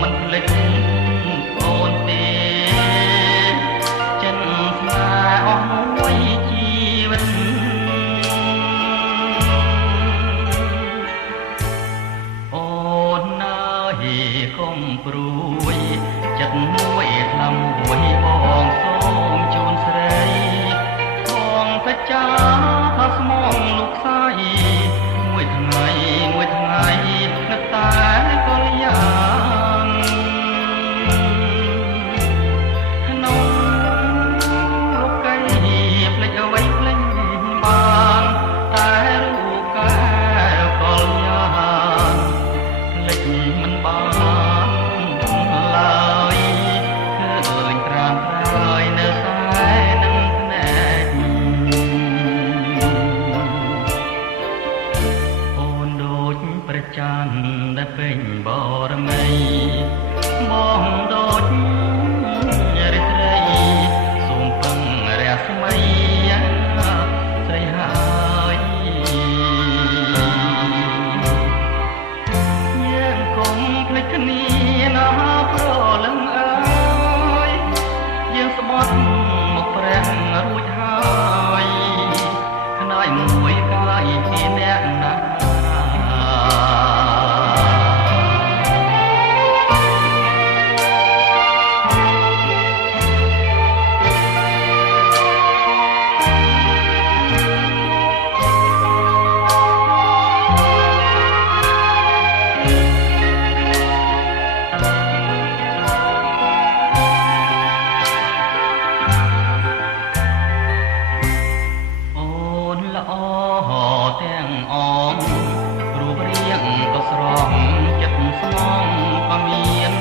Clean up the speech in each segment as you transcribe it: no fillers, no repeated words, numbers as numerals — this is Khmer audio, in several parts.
មិនភ្លេចអូនទេចិនស្នេហ៍អស់មួយជីវិតអូនណាយកុំព្រួយចិត្តមួយថ្លំមួយបងសូមជូនស្រីបងទៅចាថាស្មងលោកសាយមួយថ្ងៃនឹកតែកលយ៉ាងក្នុងលោកកៃភ្លេចអ្វីភ្លេចបានតែរូបកែវកលយ៉ាងភ្លេចមិនបានឡើយឃើញត្រាំត្រើយនៅខ្សែនឹងភ្នែកអូនដូចព្រះច័ន្ទដែលពេញបរមីបងដូចរាត្រីសូមពឹងរស្មីស្រីហើយយើងកុំភ្លេចគ្នាណាប្រលឹងអើយយើងស្បត់មកព្រះរួចហើយខ្នើយមួយកាយជាអ្នកណាទាំងអងរូបរាងក៏ស្រស់ចិត្តស្មងក៏មាន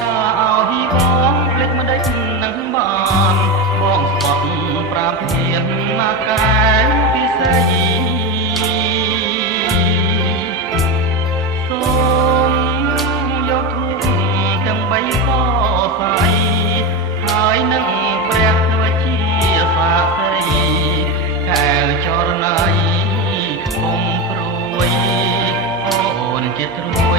ថាឲ្យបងភ្លេចមិនដេចនឹងបានបងស្បត់ប្រាប់ធានណាកែពិសេសសូមយកធូបទាំងបីកសៃហើយនឹងព្រះធ្វើជាសាស្រីកែវចរណៃកុំព្រួយអូនជាទ្រូ